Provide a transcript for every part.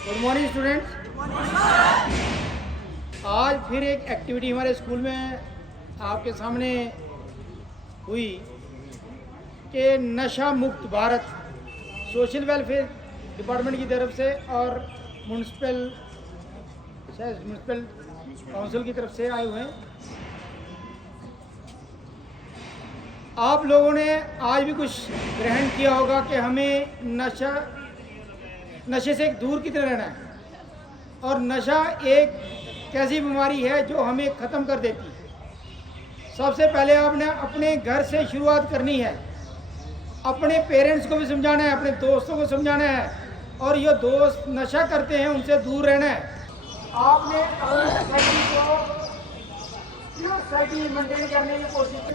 Good morning students. आज फिर एक एक्टिविटी हमारे स्कूल में आपके सामने हुई कि नशा मुक्त भारत सोशल वेलफेयर डिपार्टमेंट की तरफ से और म्यूनसिपल काउंसिल की तरफ से आए हुए हैं। आप लोगों ने आज भी कुछ ग्रहण किया होगा कि हमें नशे से दूर कितना रहना है, और नशा एक कैसी बीमारी है जो हमें ख़त्म कर देती है। सबसे पहले आपने अपने घर से शुरुआत करनी है, अपने पेरेंट्स को भी समझाना है, अपने दोस्तों को समझाना है, और ये दोस्त नशा करते हैं उनसे दूर रहना है। आपने सोसाइटी मेंटेन करने की कोशिश की।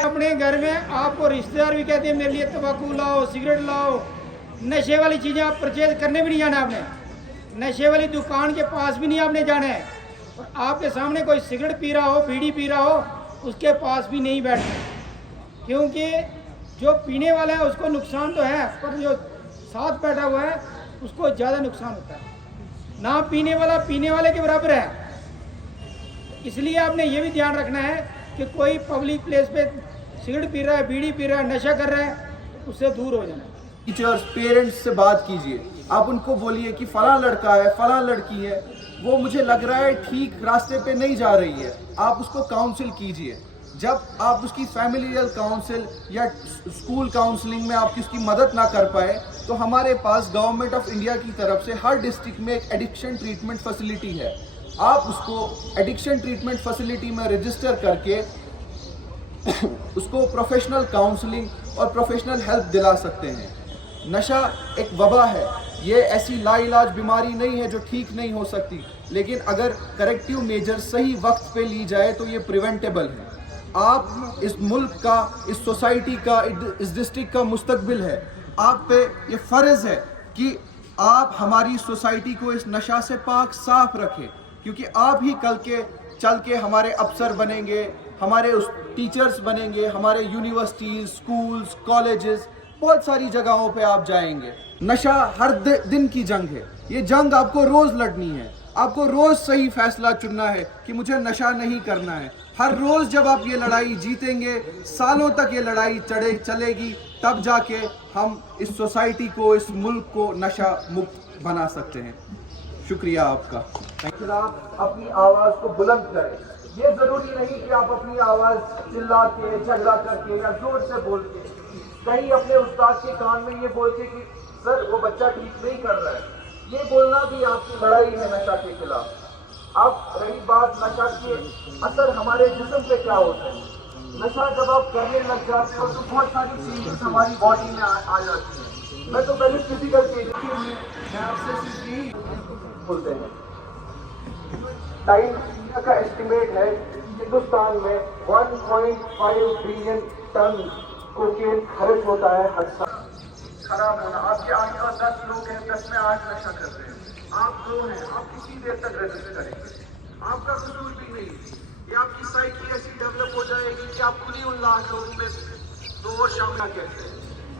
अपने घर में आपको रिश्तेदार भी कहते हैं मेरे लिए तंबाकू लाओ, सिगरेट लाओ, नशे वाली चीज़ें आप परचेज करने भी नहीं जाना आपने, नशे वाली दुकान के पास भी नहीं आपने जाना है, और आपके सामने कोई सिगरेट पी रहा हो, बीड़ी पी रहा हो, उसके पास भी नहीं बैठना, क्योंकि जो पीने वाला है उसको नुकसान तो है, पर जो साथ बैठा हुआ है उसको ज़्यादा नुकसान होता है। ना पीने वाला पीने वाले के बराबर है। इसलिए आपने ये भी ध्यान रखना है कि कोई पब्लिक प्लेस पे सिगरेट पी रहा है, बीड़ी पी रहा है, नशा कर रहा है, तो उससे दूर हो जाना। टीचर्स पेरेंट्स से बात कीजिए, आप उनको बोलिए कि फला लड़का है, फला लड़की है, वो मुझे लग रहा है ठीक रास्ते पे नहीं जा रही है, आप उसको काउंसिल कीजिए। जब आप उसकी फैमिलियल काउंसिल या स्कूल काउंसलिंग में आपकी उसकी मदद ना कर पाए, तो हमारे पास गवर्नमेंट ऑफ इंडिया की तरफ से हर डिस्ट्रिक्ट में एक एडिक्शन ट्रीटमेंट फैसिलिटी है। आप उसको एडिक्शन ट्रीटमेंट फैसिलिटी में रजिस्टर करके उसको प्रोफेशनल काउंसलिंग और प्रोफेशनल हेल्प दिला सकते हैं। नशा एक वबा है, ये ऐसी लाइलाज बीमारी नहीं है जो ठीक नहीं हो सकती, लेकिन अगर करेक्टिव मेजर सही वक्त पे ली जाए तो ये प्रिवेंटेबल है। आप इस मुल्क का, इस सोसाइटी का, इस डिस्ट्रिक्ट का मुस्तकबिल है। आप पे ये फ़र्ज़ है कि आप हमारी सोसाइटी को इस नशा से पाक साफ रखें, क्योंकि आप ही कल के चल के हमारे अफसर बनेंगे, हमारे उस टीचर्स बनेंगे, हमारे यूनिवर्सिटीज़, स्कूल्स, कॉलेजेस, बहुत सारी जगहों पे आप जाएंगे। नशा हर दिन की जंग है, ये जंग आपको रोज़ लड़नी है। आपको रोज़ सही फैसला चुनना है कि मुझे नशा नहीं करना है। हर रोज़ जब आप ये लड़ाई जीतेंगे, सालों तक ये लड़ाई चलेगी, तब जाके हम इस सोसाइटी को, इस मुल्क को नशा मुक्त बना सकते हैं। शुक्रिया आपका। आप अपनी आवाज़ को बुलंद करें। ये ज़रूरी नहीं कि आप अपनी आवाज़ चिल्ला के, झगड़ा करके या जोर से बोल के, कहीं अपने उस्ताद के कान में ये बोल के कि सर वो बच्चा ठीक नहीं कर रहा है, ये बोलना भी आपकी लड़ाई है नशा के खिलाफ। अब रही बात नशा के असर हमारे जिस्म पे क्या होता है। नशा जब आप करने लग जाते हो तो बहुत सारी चेंजेस हमारी बॉडी में आ जाती हैं। मैं तो पहले फिजिकल चेंजेस मैं आपसे सिर्फ यही बोलते हैं। टाइम का एस्टिमेट है हिंदुस्तान में 1.5 बिलियन टन कोकेन खर्च होता है हर साल। खराब होना, आपके आसपास 10 लोग हैं, 10 में 8 नशा कर रहे हैं, आप 2 हैं, आप किसी देर तक रजिस्ट करेंगे, आपका कसूर भी नहीं। ये आपकी साइकी ऐसी डेवलप हो जाएगी कि आप खुली उन लाख लोगों में 2 और शामिल कहते हैं।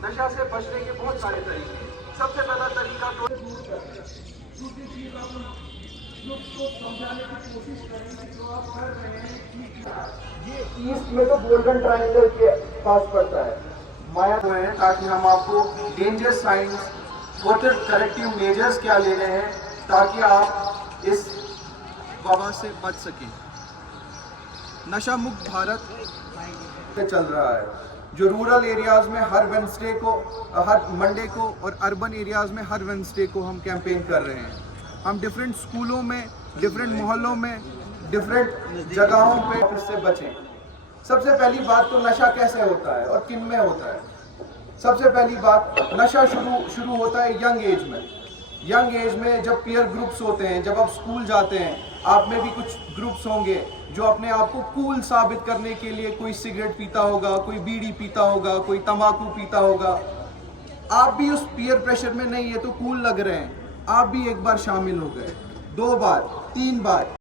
नशा से बचने के बहुत सारे तरीके। सबसे पहला तरीका तो दूसरी चीज को समझाने की कोशिश करेंगे जो आप कर रहे हैं। ये ईस्ट में तो गोल्डन ट्रायंगल के पास पड़ता है, माया है, ताकि हम आपको danger science, what corrective measures क्या लेने हैं ताकि आप इस वबा से बच सकें। नशा मुक्त भारत चल रहा है, जो रूरल एरियाज में हर वेडनेसडे को, हर मंडे को, और अर्बन एरियाज में हर वेडनेसडे को हम कैंपेन कर रहे हैं। हम डिफरेंट स्कूलों में, डिफरेंट मोहल्लों में, डिफरेंट जगहों पे इससे बचें। सबसे पहली बात तो नशा कैसे होता है और किन में होता है। सबसे पहली बात, नशा शुरू होता है यंग एज में। यंग एज में जब पीयर ग्रुप्स होते हैं, जब आप स्कूल जाते हैं, आप में भी कुछ ग्रुप्स होंगे जो अपने आप को कूल साबित करने के लिए कोई सिगरेट पीता होगा, कोई बीड़ी पीता होगा, कोई तंबाकू पीता होगा। आप भी उस पीयर प्रेशर में नहीं है तो कूल लग रहे हैं, आप भी एक बार शामिल हो गए, 2 बार, 3 बार,